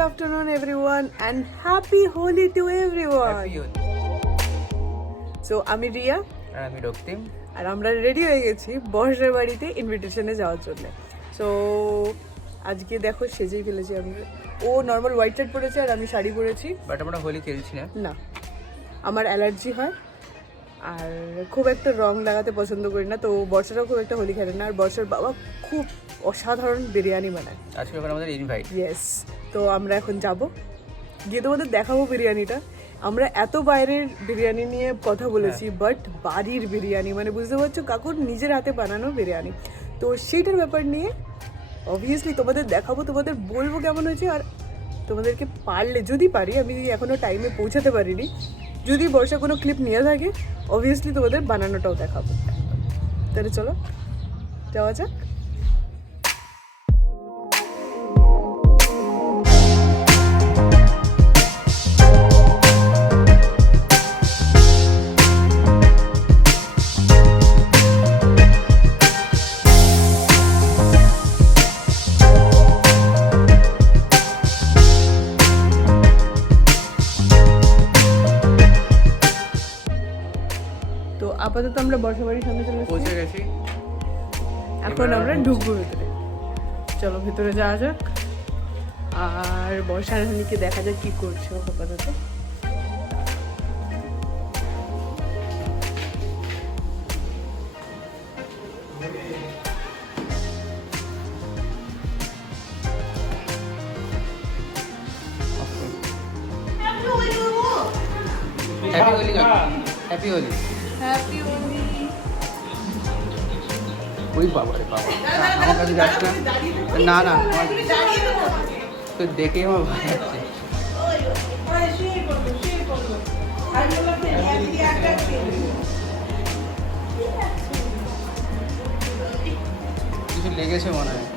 afternoon everyone and happy Holi to everyone. Happy Holi. So আমি রিয়া আর আমি রক্তিম। আর আমরা ready হয়ে গেছি বর্ষার বাড়িতে ইনভিটেশনে যাওয়ার জন্য। সো আজকে দেখো সেজেই ফেলেছি আমি। ও নর্মাল হোয়াইট শার্ট পরেছে আর আমি শাড়ি পরেছি। বাট আমরা হোলি খেলছি না। না, আমার অ্যালার্জি হয় আর খুব একটা রং লাগাতে পছন্দ করি না। তো বর্ষাটাও খুব একটা হোলি খেলে না। আর বর্ষার বাবা খুব অসাধারণ বিরিয়ানি বানায়। আজকে ওখানে আমাদের ইনভাইট। ইয়েস, তো আমরা এখন যাব, গিয়ে তোমাদের দেখাবো বিরিয়ানিটা। আমরা এত বাইরের বিরিয়ানি নিয়ে কথা বলেছি, বাট বাড়ির বিরিয়ানি মানে বুঝতে পারছো কাকুর নিজের হাতে বানানো বিরিয়ানি, তো সেইটার ব্যাপার নিয়ে অবভিয়াসলি তোমাদের দেখাবো, তোমাদের বলবো কেমন হয়েছে। আর তোমাদেরকে পারলে, যদি পারি, আমি এখনও টাইমে পৌঁছাতে পারিনি, যদি বর্ষা কোনো ক্লিপ নিয়ে থাকে অবভিয়াসলি তোমাদের বানানোটাও দেখাবো। তাহলে চলো যাওয়া যাক। আপাতত আমরা বর্ষাবাড়ির সামনে পৌঁছে গেছি, এখন আমরা ঢুকবো ভেতরে। চলো ভেতরে যাওয়া যাক আর বর্ষার রানীকে দেখা যাক কি করছে আপাতত। হ্যাপি হোলি কাকু, হ্যাপি হোলি। হ্যাপি হোলি। ওই বাবা রে বাবা, আমার কাছে যাস না। না তো দেখেই আমার ভয় লাগছে। কিছু লেগেছে মনে হয়।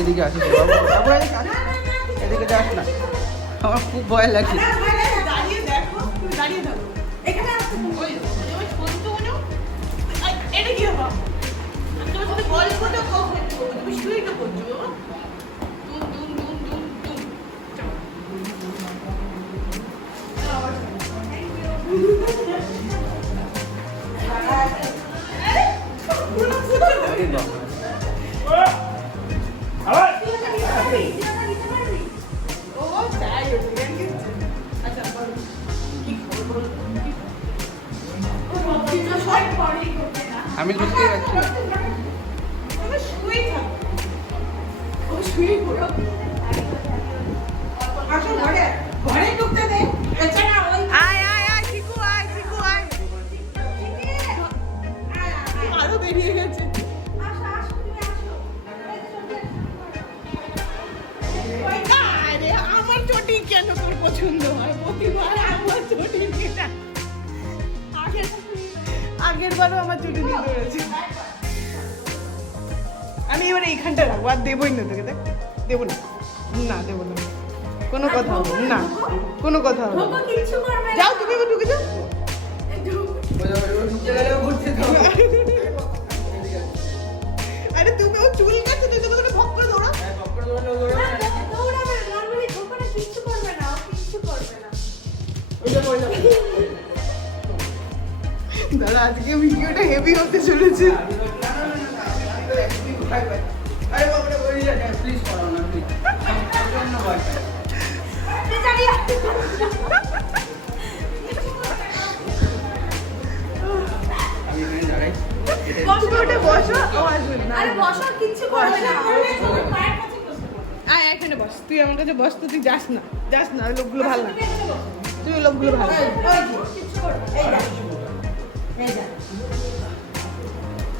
এদিকে আসিস বাবু, বাবু এদিকে যাস না, আমার খুব ভয় লাগছে। আমি বুঝতেই পারছি না। আমার চটি কেন তোর পছন্দ হয়? প্রতিবার আমার চটি নিয়ে আগের বারও আমার চুটি নিয়ে ধরেছে। আমি এবার এইখানটা রাখবো, আর দেবোই না তোকে। দেখ, দেবো না, না দেবো না, কোনো কথা হবে না, কোনো কথা হবে না। যাও তুমি, এবার ঢুকে যাও। আরে তুমি ও চুল কাটছে, তুই তো বলতে ভক করে দৌড়া। দাদা আজকে ভিডিওটা হেভি হতে চলেছে। এখানে বস, তুই আমার কাছে বস তো, তুই যাস না, যাস না, লোকগুলো ভালো না, তুই লোকগুলো ভালো।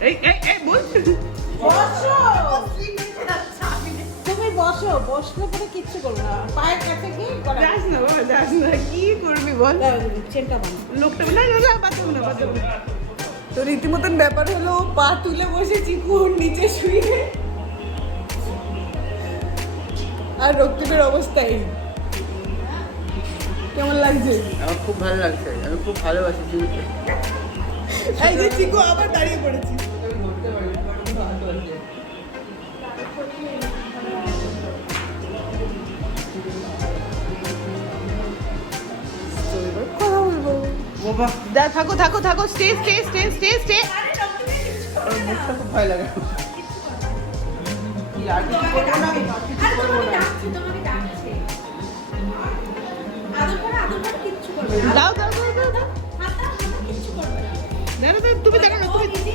এই এই এই বল, তুমি বসো, বসলে পরে কিচ্ছু করবে না, পায়ের কাছে গিয়ে যাস না বাবা, যাস না, কি করবি বল। চেনটা বানো, লোকটা না না বাঁচাবো না, বাঁচাবো না। তো রীতিমতন ব্যাপার হলো, পা তুলে বসে চিকুর নিচে শুয়ে, আর রক্তিমের অবস্থা এই। কেমন লাগছে? আমার খুব ভালো লাগছে, আমি খুব ভালোবাসি চিকুকে। এই যে চিকু আবার দাঁড়িয়ে পড়েছি। তো এবার কথা বলবো। বাবা থাকো থাকো থাকো, stay stay stay stay stay. আমার মুখটা খুব ভয় লাগে। কি আর কিছু করবো না, আমি আর কিছু করবো না। দাও দাও দাও দাও দাও। দাঁড়া দাঁড়া, তুমি দেখো না, তুমি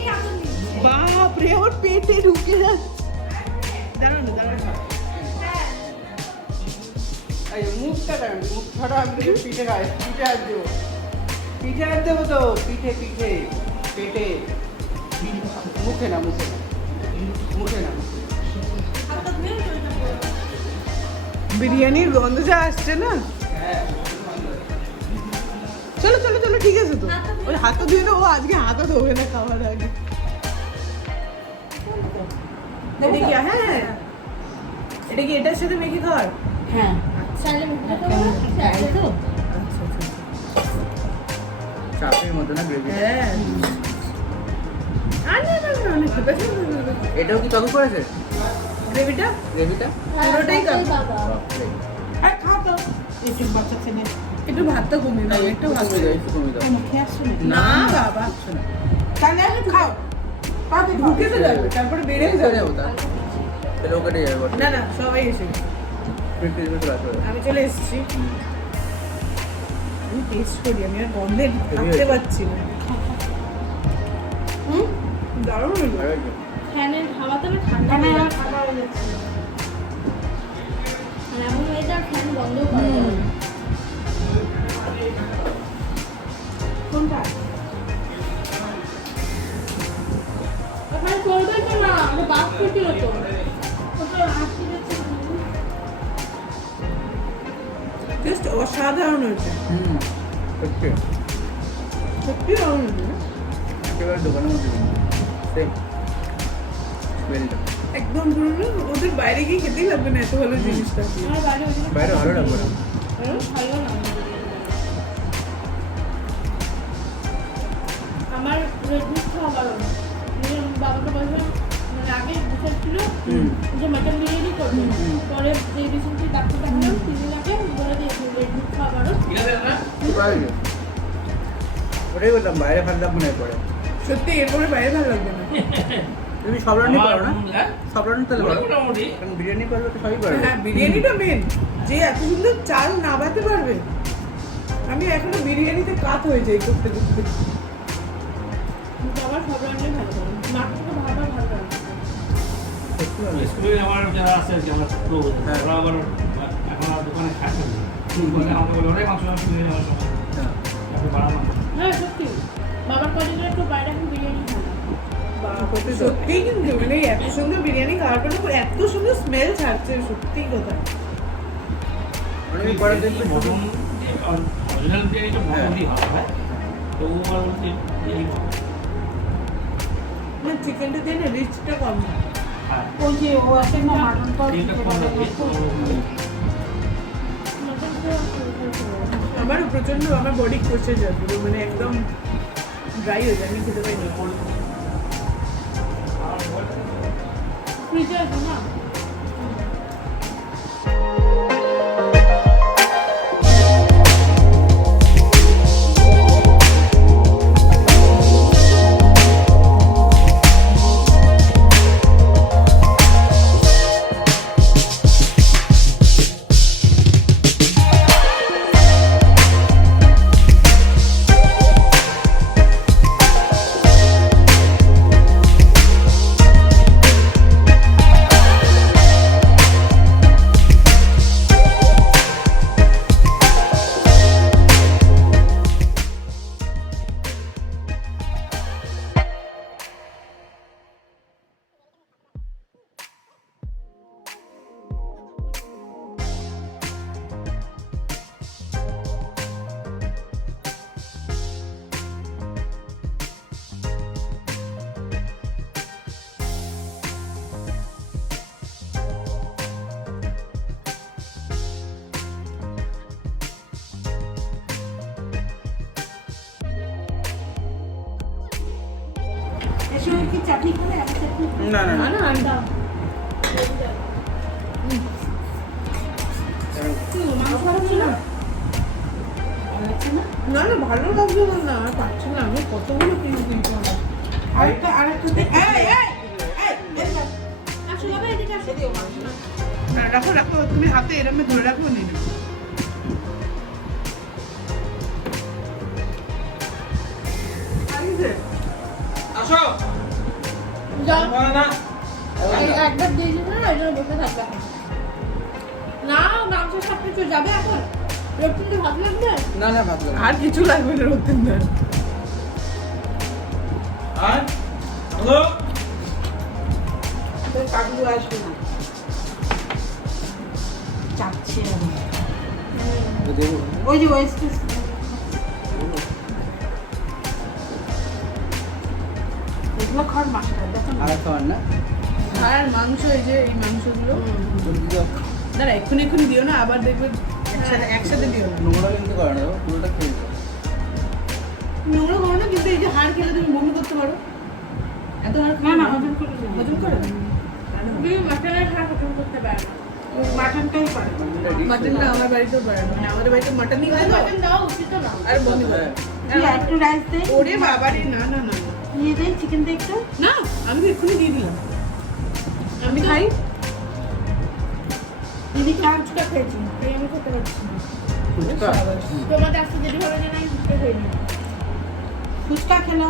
বাপ রে, ওর পেটে ঢুকে যাচ্ছে। দাঁড়ানো দাঁড়ানো। এই মুখটা কেন, মুখ ছাড়া আমি তোকে পিঠে খাই, পিঠে হাত দেবো, পিঠে হাত দেবো তো, পিঠে পিঠে পেটে, মুখে না মুখে না মুখে না। বিরিয়ানির গন্ধ যা আসছে না। হ্যাঁ চলো চলো চলো, ঠিক আছে তো। ওই হাতও ধুয়ে দাও, ও আজকে হাতও ধোবে না খাওয়ার আগে। এটা কি? হ্যাঁ হ্যাঁ, এটা কি এটার সাথে মেখে খাওয়ার? হ্যাঁ চাই তো চাপের মতো না গ্রেভি। হ্যাঁ। আর না না না, অনেক বেশি এটাও কি কাকু করেছে গ্রেভিটা গ্রেভিটা? পুরোটাই কাপ। আর খাও তো একটু বাচ্চা ছেলে একটু ভাতটা কমিয়ে দাও, একটু ভাত কমে যায়, একটু কমে দাও। মুখে আসছে না না বাবা, তাহলে আমি খাও পাবে ঢুকে তো যাবে, তারপরে বেড়ে যাবে। যাবো তা তাহলে ওকে দিয়ে যাবো। না না, সবাই এসে গেছে। আমি চলে এসেছি। আমি টেস্ট করি, আমি আর গন্ধে থাকতে পারছি না। দারুণ হলো। ফ্যানের হাওয়াতে আমি ঠান্ডা হয়ে যাচ্ছে। আর এমন ওয়েদার ফ্যান বন্ধ করা যাবে না। কোনটা ওখানে করবে তো না, ওটা বাস করছিল তো। ওটা আসছে যাচ্ছে। জাস্ট অসাধারণ হয়েছে, হুম সত্যি সত্যি দারুণ হয়েছে। একেবারে দোকানের মধ্যে সেম স্মেলটা। একদম পুরো না, ওদের বাইরে গিয়ে খেতেই লাগবে না এত ভালো জিনিসটা। আমার বাইরে ওই জন্য বাইরে ভালো লাগবে না। খাইও না। আমার রেডমিট খাওয়া বারণ। বাবাকে বললাম, মানে আগে ডিসাইড ছিল যে মাটন বিরিয়ানি করবে। পরে যে রিসেন্টলি ডাক্তার দেখালাম, তিনি আগে বলে দিয়েছিল রেডমিট খাওয়া বারণ। বাইরে ওটাই বললাম, বাইরে ভালো লাগবে না এরপরে। সত্যি এরপরে বাইরে ভালো লাগবে না। তুমি সব রান্নাই পারো না? সব রান্না তাহলে পারো, কারণ বিরিয়ানি পারবে তো সবই পারবে। হ্যাঁ, বিরিয়ানিটা মেন। যে এত সুন্দর চাল নাবাতে পারবে, আমি এখনো বিরিয়ানিতে কাত হয়ে যাই করতে করতে। বাবা সব রান্নাই ভালো করে। মাকে থেকে ভালো ভালো রান্না। সত্যি ভালো। স্কুলে আমার যারা আছে আর কি, আমার pro, হ্যাঁ। ওরা আবার এখন আর দোকানে খায় না। বলে আমাকে বলে, "ওরে মাংস মাংস নিয়ে যাওয়ার সময় হ্যাঁ। আপনি বাড়ান না।" হ্যাঁ সত্যি, বাবার কদিন একটু বাইরে এখন বিরিয়ানি খায় না। সত্যি কিন্তু মানে এত সুন্দর বিরিয়ানি খাওয়ার পর এত সুন্দর স্মেল ছাড়ছে, সত্যি কথা। অনেক পরের দিন তো মটন অরিজিনাল বিরিয়ানি তো মটন দিয়ে হয়, হ্যাঁ? তো ও আর বলছে এই না, চিকেনটা দিয়ে না রিচটা কম। হ্যাঁ ওই যে ও আছে না মাটন পাও এইটা কোন মটন তো আমারও প্রচন্ড, আমার বডি কষে যায় পুরো, মানে একদম ড্রাই হয়ে যায়, আমি খেতে পারি না। ফ্রিজে আছে না। এসবের কি চাটনি খাবে? আমি চাটনি খাবো। না না না না না আন্ডা কি, মাংস খাচ্ছি না? ভালো লাগছে না? না না ভালো লাগবে না, আর পাচ্ছি না আমি কতগুলো কিনতে হবে। আরেকটা দে। এই, এই, এই, এদিকে আস। আসো যাবে এদিকে আসো দিও মাংস। না, রাখো রাখো, তুমি হাতে এরম ধরে রাখো নি। আসো যাও না একবার দিয়ে দিবে না, এই জন্য বসে থাকবে এখন। না মাংসের সাথে কিছু যাবে এখন? রক্তিমকে ভাত লাগবে? না না ভাত লাগবে আর কিছু লাগবে না রক্তিমদার। আর হ্যালো তোর কাকু আসবে না। চাচ্ছে আমি। দেবো ওই যে ওয়েস্টেজ এগুলো খাওয়ার মাস্টার দেখো না। আর খাওয়ার না আর মাংস, এই যে এই মাংসগুলো জলদি দাও দাঁড়া, এক্ষুনি এক্ষুনি দিও না, আবার দেখবে একসাথে দিও না। নোংরা কিন্তু করে না পুরোটা খেয়ে দাও। নোংরা করো না, কিন্তু এই যে হাড় খেলে তুমি বমি করতে পারো। এত হাড় না খাও না হজম করে দেবো। হজম করো। তুমি মাটনের হাড় হজম করতে পারবে না। মাটনটাই পারে। মাটনটা আমার বাড়িতেও পারে না, মানে আমাদের বাড়িতে মাটনই হয় তো, মাটন দেওয়া উচিত না। আর বমি করে। তুই একটু রাইস দে। ওরে বাবারে, না না না না। নিয়ে দে চিকেন দে একটু। না, আমি তো এক্ষুনি দিয়ে দিলাম। আমি খাই। দিদি তো ফুচকা খেয়েছি, তাই আমি খেতে পারছি না। ফুচকা তোমাদের আজকে যদি ভালো জানা আমি ফুচকা খাইনি। ফুচকা খেলো,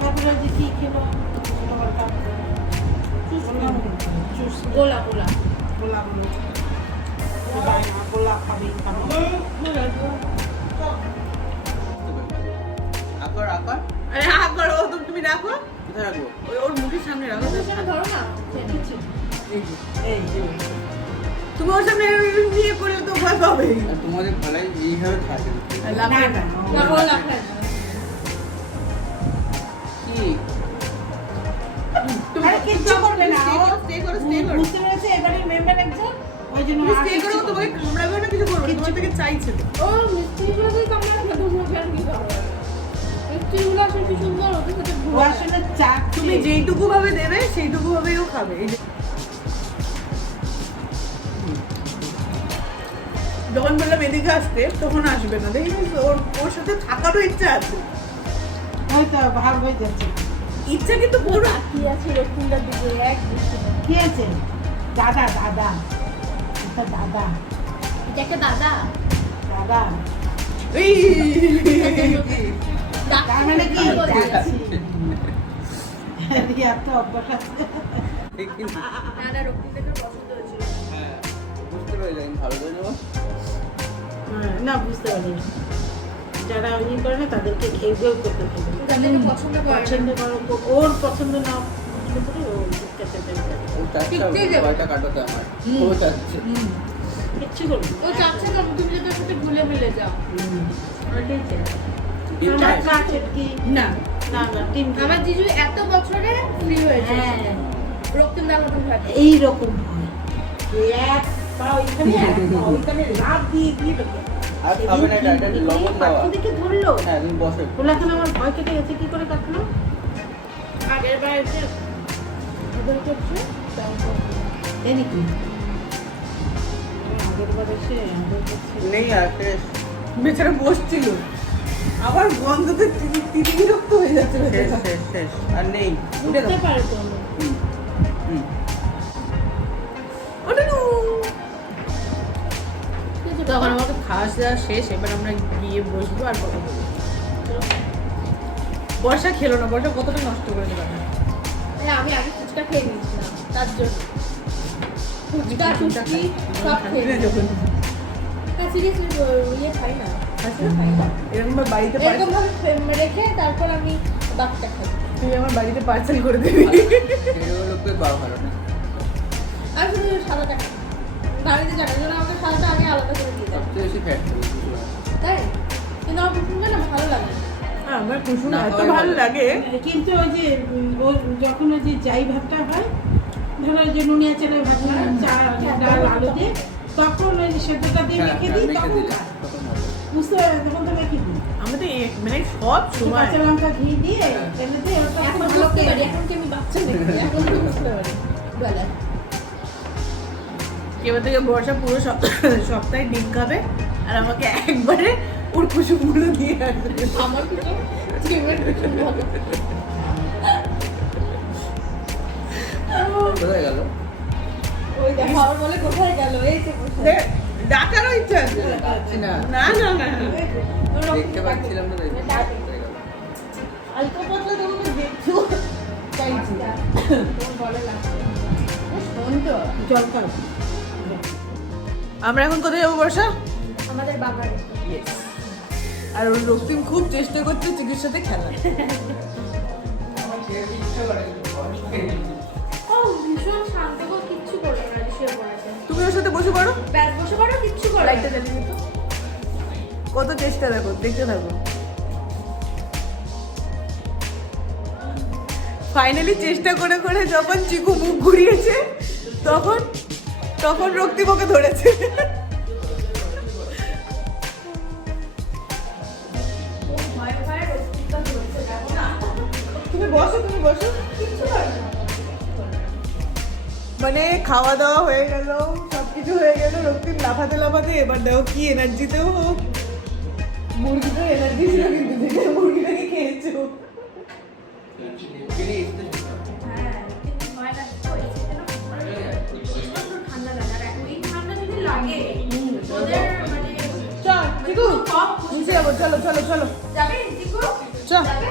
তারপরে যে কি খেলো গোলা গোলা গোলা গুলো গোলা খাবে খাবে। আকার আকার আরে হা করো, তুমি রাখো। কোথায় রাখবো ওর মুখের সামনে রাখো। ওখানে ধরো না, খেয়ে নিচ্ছি। এই যে তুমি ওর সামনে এরকম নিয়ে করলে তো ভয় পাবে। আর তোমাদের ভালাই এইভাবে থাকে না না না গোলা খাই না। কি আরে কিচ্ছু করবে না। ও স্টে করো, স্টে করো। বুঝতে পেরেছে এবারে মেম্বার একজন, ওই জন্য তুমি আর স্টে করো, কিচ্ছু তোমাকে করবে না। কামড়াবে না, কিছু করবে না, তোমার থেকে চাইছে তো। ও মিষ্টি গুলো তোমরা খেতে মুখে আর কি খাবে? মিষ্টি গুলো আসলে কি সুন্দর ওদের সাথে ও ঘুরে আসলে চা তুমি যেইটুকু ভাবে দেবে সেইটুকু ভাবেই ও খাবে। এই যে যখন বললাম এদিকে আসতে, তখন আসবে না। দেখিস ওর ওর সাথে থাকারও ইচ্ছা আছে, হয়তো ভাগ হয়ে যাচ্ছে। ইচ্ছা কিন্তু পুরো। তাকিয়ে আছে রক্তিমদার দিকে এক দৃষ্টি। কি আছে? দাদা দাদা এটা দাদা এটা একটা দাদা। দাদা এই তার মানে কি? বলতে যাচ্ছি। এত অভ্যাস আছে। না না রক্তিমদাকে পছন্দ হয়েছিল। হ্যাঁ বুঝতে পারছি আমি ভালো করে নেবো না বুঝতে পারি না। যারা ইয়ে করে না তাদেরকে ঘেউ ঘেউ করতে হবে। যাদেরকে পছন্দ করে না। পছন্দ করো, ওর পছন্দ না পছন্দ করে ও খেতে দেবে। ও চারটা ঠিকই যাবে। কয়টা কাটাতে আমার ও চাচ্ছে কিচ্ছু করবে না। ও চাচ্ছে না তুমি যদি ওর সাথে ঘুলে মিলে যাও। ওটাই চাই। ডিম আমার চাই কাজ কি? না, না না টিম আমার জিজু এত বছরে ফ্রি হয়েছে হ্যাঁ রক্তিমদার মতন ভাবে। এইরকম হয়। এক পা ওইখানে এক পা ওইখানে লাফ দিয়ে দিয়ে দেবে। আর খাবে না এটা লবণ দেওয়া পাখি দেখে ধরলো। হ্যাঁ তুমি বসো ওলাখানে আমার ভয় কেটে গেছে, কি করে কাটলো? আগের বার এসে ওদের করছে তারপর এই নাকি? আগের বার এসে আমাদের কাছে নেই আর শেষ বেচারা বসছিল, আবার গন্ধতে তিতি বিরক্ত হয়ে যাচ্ছে শেষ বেচারা। শেষ শেষ আর নেই উঠে বুঝতে দাও। পারে তো হুম হুম ওঠে না। কিছু তখন আমাকে খাওয়া দাওয়া শেষ, এবার আমরা গিয়ে বসবো আর কথা বলবো। বর্ষা খেলো না, বর্ষা কতটা নষ্ট করে দিলাম। আমি আগে ফুচকা খেয়ে নিয়েছিলাম তার জন্য ফুচকা টুচকি সব খেয়ে যখন সিরিয়াসলি ইয়ে খাই না খাই না এরকম ভাবে বাড়িতে এরকম ভাবে রেখে তারপর আমি বাকিটা খাই। তুই আমার বাড়িতে পার্সেল করে দিবি। এরকম লোককে পাওয়া ভালো না আমি শুধু সাদাটা খাই বাড়িতে জানার জন্য আমাকে সাদাটা আগে আলাদা করে দিয়ে দেয় সবচেয়ে বেশি ফ্যাট তাই কিন্তু আমার কুসুমটা না ভালো লাগে না। আমার কুসুম না, এত হয় ভালো ভালো। লাগে। কিন্তু ওই যে ও যখন ওই যে যাই ভাতটা হয়, ধরো ওই যে নুনিয়া চালের ভাত হয়, চাল ডাল আলু দিয়ে, তখন ওই যে সেদ্ধটা দিয়ে হ্যাঁ রেখে হ্যাঁ দিই মেখে তখন দিলে খায়। তখন ভালো বুঝতে পারবে তখন তোমরা কি দিই আমি তো মানে সব সময় কাঁচা লঙ্কা ঘি দিয়ে তেলে দিয়ে ওটা এখন ভালো বুঝতে করে পারি, এখন কি আমি বাচ্চা নাকি? এখন তো বুঝতে পারি বেলায়। এবার থেকে বর্ষা পুরো সপ্তাহে ডিম খাবে আর আমাকে একবারে ওর কুসুমগুলো দিয়ে আসবে। আমার কিছু ডিমের কিছু বলো। কোথায় গেল? ওই দেখো আমার বলে কোথায় গেল, এই যে কোথায়। ডাকারও ইচ্ছা আছে পাচ্ছি না, না না না দেখতে পাচ্ছিলাম না, দেখতে কোথায় গেল? হালকা পাতলা তোমাকে দেখছো চাইছি তোমার বলে লাগছে। শোন তো জল খাও আমরা এখন কোথায় যাবো বর্ষা? আমাদের বাগানে। আর ওর রক্তিম খুব চেষ্টা করছে চিকির সাথে খেলা। আমার খেয়ে ইচ্ছা করে কিন্তু আমি খেয়ে নিই। ও ভীষণ শান্ত গো, কিচ্ছু করলো না, শুয়ে পড়েছে। তুমি ওর সাথে বসে পড়ো, ব্যাস বসে পড়ো, কিচ্ছু করো না। লাইটটা জ্বালিয়ে দিত। কত চেষ্টা দেখো, দেখতে থাকো। ফাইনালি চেষ্টা করে করে যখন চিকু মুখ ঘুরিয়েছে তখন তখন রক্তিম ওকে ধরেছে। ও ভয়ে ভয়ে রক্তিমটা ধরছে, দেখো না। তুমি বসো, তুমি বসো। কিচ্ছু করে না। মানে খাওয়া দাওয়া হয়ে গেল, সবকিছু হয়ে গেল, রক্তিম লাফাতে লাফাতে এবার দেখো কি এনার্জিতেও হোক। মুরগিটা এনার্জি ছিল কিন্তু যেটা মুরগিটাকে খেয়েছো। হ্যাঁ, কিন্তু ভয় লাগছে, ওই শীতে না প্রচণ্ড ঠান্ডা লাগে। আর এই ঠান্ডা যদি লাগে, ওদের মানে চল চিকু কম নিচে যাবো, চলো চলো চলো যাবে, চিকু? চল। যাবে?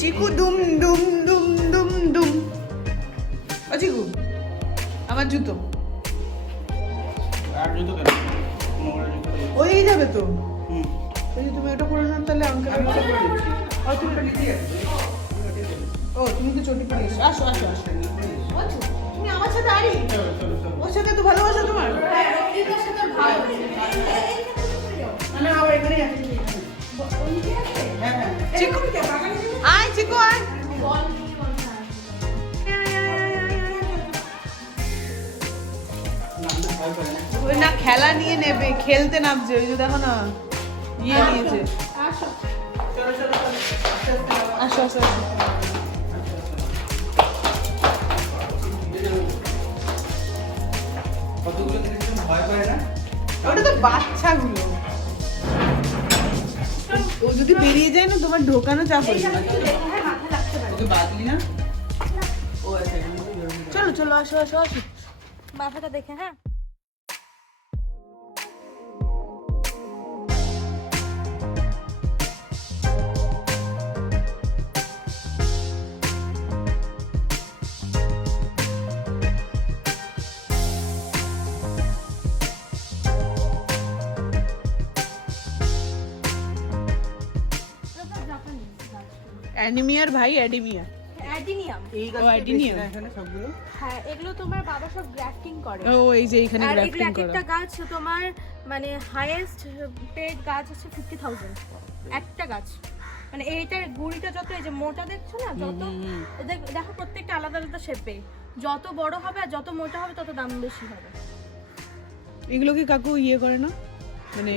চিকু দুম দুম দুম দুম দুম। ও চিকু আমার জুতো আর জুতো কেন? নোংরা জুতো দিয়ে। ওই যাবে তো। হুম। যদি তুমি ওটা পরে নাও তাহলে আমাকে আমি ওটা পরে দিচ্ছি। ও তুমি ওটা নিতে যাচ্ছি। ও তুমি তো চটি পরে এসো, আসো আসো আসো। ও, তুমি আমার সাথে আরি, চলো, চলো, চলো। ওর সাথে তো ভালোবাসা তোমার। হ্যাঁ, রক্তিমের সাথে ভালো। না, না, ও এখানেই আছে, এখানে। ওইদিকে আছে? হ্যাঁ, হ্যাঁ। চিকু আয়, চিকু আয়। বল নিয়ে বসা। না, না, ভয় করে না। ওই না খেলা নিয়ে নেবে, খেলতে নামছে, ওই যে দেখো না ইয়ে নিয়েছে। আসো। চলো, চলো, চলো। আস্তে আস্তে নাও। আসো আসো আসো। কতগুলো দেখেছিলাম, ভয় করে না? ওটা তো বাচ্চাগুলো। ও যদি বেরিয়ে যায় না তোমার ঢোকানো চাপ হয়ে এইটা যাবে। একটু দেখো, হ্যাঁ, মাথায় লাগতে পারে। ওকে বাদলি না? ও আচ্ছা, এখান থেকে বেরোনো যাবে। চলো চলো আসো আসো আসো। মাথাটা দেখে, হ্যাঁ। অ্যানিমিয়ার ভাই অ্যাডিমিয়া। অ্যাডিনিয়াম। এই ও, গাছটা অ্যাডিনিয়াম। বেশি না এখানে সবগুলো? হ্যাঁ, এগুলো তোমার বাবা সব গ্রাফটিং করে। ও এই যে এখানে আর এগুলো গ্রাফটিং এক করা। একটা গাছ তোমার মানে হাইয়েস্ট পেড গাছ হচ্ছে 50,000 একটা গাছ। মানে এইটার গুড়িটা যত, এই যে মোটা দেখছো না, যত দেখো প্রত্যেকটা আলাদা আলাদা শেপে, যত বড় হবে আর যত মোটা হবে তত দাম বেশি হবে। এগুলো কি কাকু ইয়ে করে না, মানে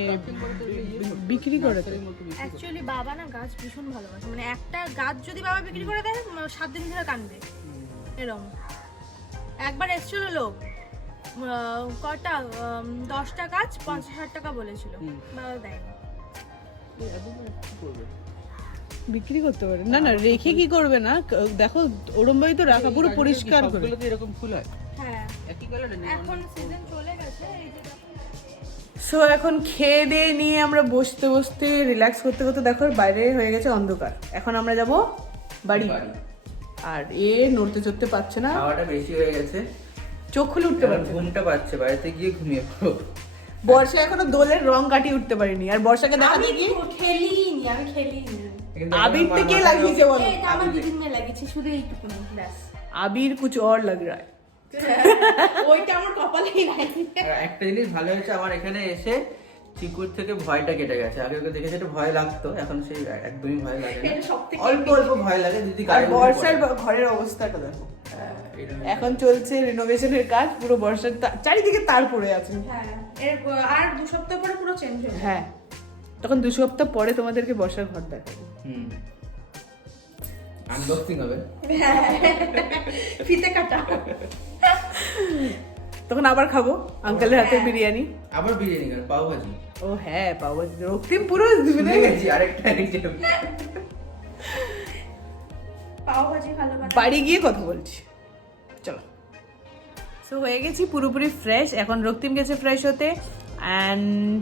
বিক্রি করে তো? অ্যাকচুয়ালি বাবা না গাছ ভীষণ ভালোবাসে, মানে একটা গাছ যদি বাবা বিক্রি করে দেয় 7 দিন ধরে কানবে এরকম। একবার এসেছিল লোক, কটা 10টা গাছ 50,000 টাকা বলেছিল, বাবা দেয়নি। বিক্রি করতে পারে না, না রেখে কি করবে না, দেখো ওরম ভাই তো রাখা পুরো পরিষ্কার করে। সবগুলোতে এরকম ফুল হয়? হ্যাঁ, একই কালারের না? এখন সিজন চলে গেছে, এই যে দেখো। সো এখন খেয়ে দিয়ে নিয়ে আমরা বসতে বসতে রিল্যাক্স করতে করতে দেখো বাইরে হয়ে গেছে অন্ধকার। এখন আমরা যাব বাড়ি। আর এ নড়তে চড়তে পারছে না, খাওয়াটা বেশি হয়ে গেছে, চোখ খুলে উঠতে এবার পারছে না। ঘুমটা পাচ্ছে, বাড়িতে গিয়ে ঘুমিয়ে পড়ো। বর্ষা এখনো দোলের রং কাটিয়ে উঠতে পারিনি, আর বর্ষাকে দেখাতে গিয়ে খেলিনি, আমি খেলিনি। কিন্তু আবিরটা কে লাগিয়েছে বলো? এটা আমার দিদির মেয়ে লাগিয়েছে, শুধু এইটুকুনি ব্যাস। আবির কুছ और लग रहा है। ওইটা আমার কপালেই নাই। আর একটা জিনিস ভালো হয়েছে, আমার এখানে এসে চিকুর থেকে ভয়টা কেটে গেছে। আগে ওকে দেখে যেটা ভয় লাগতো, এখন সেই একদমই ভয় লাগে না। এটা সবথেকে অল্প অল্প ভয় লাগে যদি আর গায়ে উঠে বর্ষার পড়ে। ঘরের অবস্থাটা দেখো। হ্যাঁ। এখন চলছে রিনোভেশনের কাজ, পুরো বর্ষার চারিদিকে তার পড়ে আছে। হ্যাঁ আর 2 সপ্তাহ পরে পুরো চেঞ্জ হয়ে যাবে। হ্যাঁ, তখন 2 সপ্তাহ পরে তোমাদেরকে বর্ষার ঘর দেখাবো। আনবক্সিং হবে। ফিতে কাটা। তখন আবার খাবো আঙ্কেলের হাতে বিরিয়ানি। আবার বিরিয়ানি কেন, পাও ভাজি। ও হ্যাঁ, পাও ভাজি। রক্তিম পুরো ভুলে গেছি আরেকটা রেসিপি। পাও ভাজি ভালো বানায়। বাড়ি গিয়ে কথা বলছি, চলো। সো হয়ে গেছি পুরোপুরি ফ্রেশ, এখন রক্তিম গেছে ফ্রেশ হতে। অ্যান্ড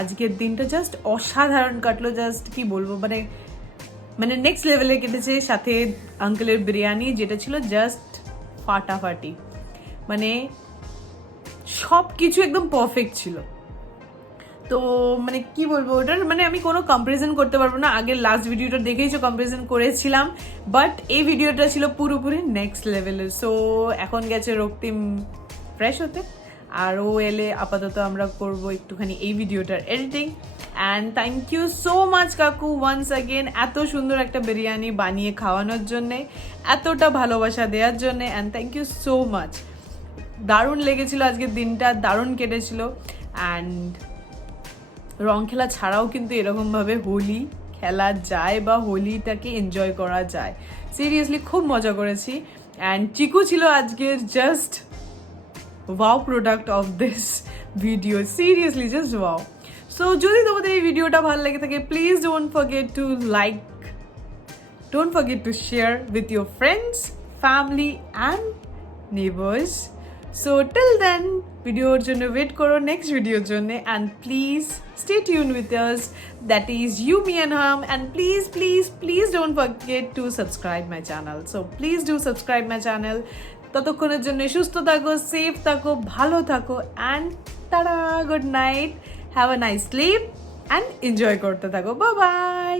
আজকের দিনটা জাস্ট অসাধারণ কাটলো, জাস্ট কি বলবো, মানে মানে নেক্সট লেভেলে কেটেছে। সাথে আঙ্কেলের বিরিয়ানি যেটা ছিল জাস্ট ফাটাফাটি, মানে সব কিছু একদম পারফেক্ট ছিল। তো মানে কি বলবো, ওটার মানে আমি কোনো কম্পারিজন করতে পারবো না। আগের লাস্ট ভিডিওটা দেখেইছো, কম্পারিজন করেছিলাম, বাট এই ভিডিওটা ছিল পুরোপুরি নেক্সট লেভেলের। সো এখন গেছে রক্তিম ফ্রেশ হতে, আর ও এলে আপাতত আমরা করব একটুখানি এই ভিডিওটার editing. And thank you so much কাকু ওয়ান্স অ্যাগেন, এত সুন্দর একটা বিরিয়ানি বানিয়ে খাওয়ানোর জন্যে, এতটা ভালোবাসা দেওয়ার জন্যে। And thank you so much, দারুণ লেগেছিল আজকের দিনটা, দারুণ কেটেছিল। অ্যান্ড রং খেলা ছাড়াও কিন্তু এরকমভাবে হোলি খেলা যায় বা হোলিটাকে এনজয় করা যায়। সিরিয়াসলি খুব মজা করেছি। অ্যান্ড চিকু ছিল আজকের just wow product of this video, seriously just wow. So যদি তোমাদের এই ভিডিওটা ভালো লেগে থাকে, please don't forget to like, don't forget to share with your friends, family and neighbours. So till then ভিডিওর জন্য ওয়েট করো নেক্সট ভিডিওর জন্য। And please stay tune with us, that is you me and হাম। And please please please don't forget to subscribe my channel. So please do subscribe my channel. ততক্ষণের জন্য সুস্থ থাকো, সেফ থাকো, ভালো থাকো। অ্যান্ড তারা good night, have a nice sleep and enjoy করতে থাকো। Bye by.